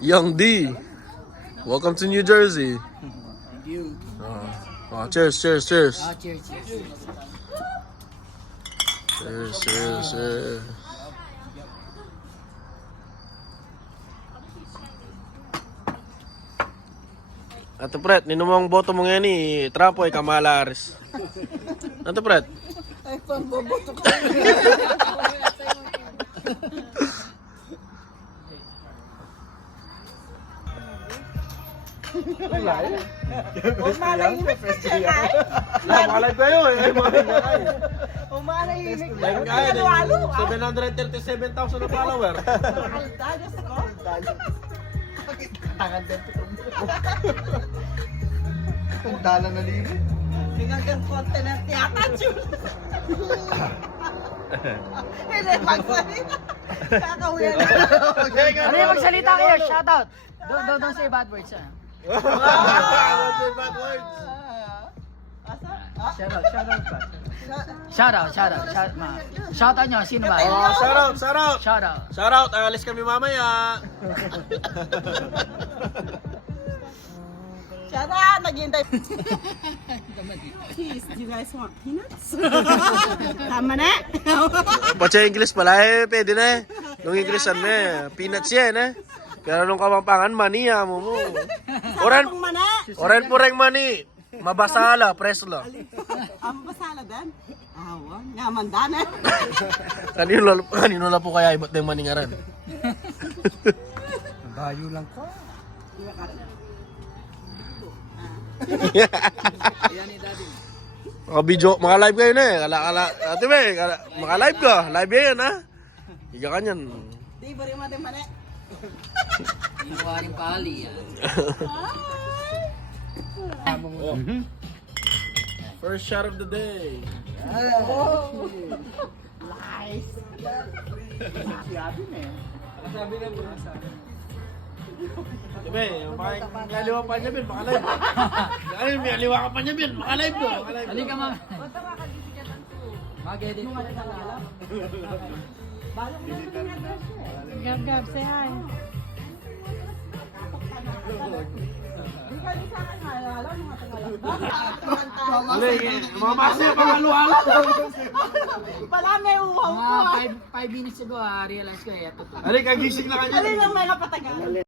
Young D. Welcome to New Jersey. Thank you. Cheers, cheers, cheers. Cheers, cheers. Cheers, cheers, cheers. Ato Pret, ninumang boto mo ngayon ni Trump ay Kamala Harris. Ato Pret? Ay, pamboboto ko. Umalahimik na siya, ay. Malay kayo eh. Umalahimik na. Like nga, Halo-halo, ah. 737,000 na follower. Alda, Diyos ko. Tangan dito. Kung dala na libo. Hinagang container tiyata, Jun. Hindi, magsalita. Kakawin na. Ano yung magsalita kayo? Shoutout! Don't say bad words. Bad words. Shoutout. Shoutout nyo, sino ba? Oh, shoutout. Shoutout. Shoutout, alis kami mamaya. Shara, naghihintay. Please, do you guys want peanuts? Tama na. Baca English pala eh, pwede na eh. Nung Englishan mo eh, peanuts yan eh. Pero nung kamampangan, mani ha mo mo. Oren. Mana. Oren pureng mani. Mabasala, preslo. Ang basala dan. Awa, naman dan eh. Kanino lang po kaya iba't na yung maningaran. Bayo lang ko. Mga video, mga live kayo na eh. Ate be, mga live ka. Live yan ha. Higa ka niyan. Di ba rin mati mani? Inuwaring pali. First shot of the day. Nice. Diba may aliwa pa niya bin, mga live. Ayun, may aliwa ka pa niya bin, mga live ko. Halika ma. Mag-edit. Gab, say hi. Mga masya, mga halo-halo. Pala may uhaw ko. Mga 5 minutes ago, realize ko eh. Halika, gising na kanya. Alin ang may napatagal?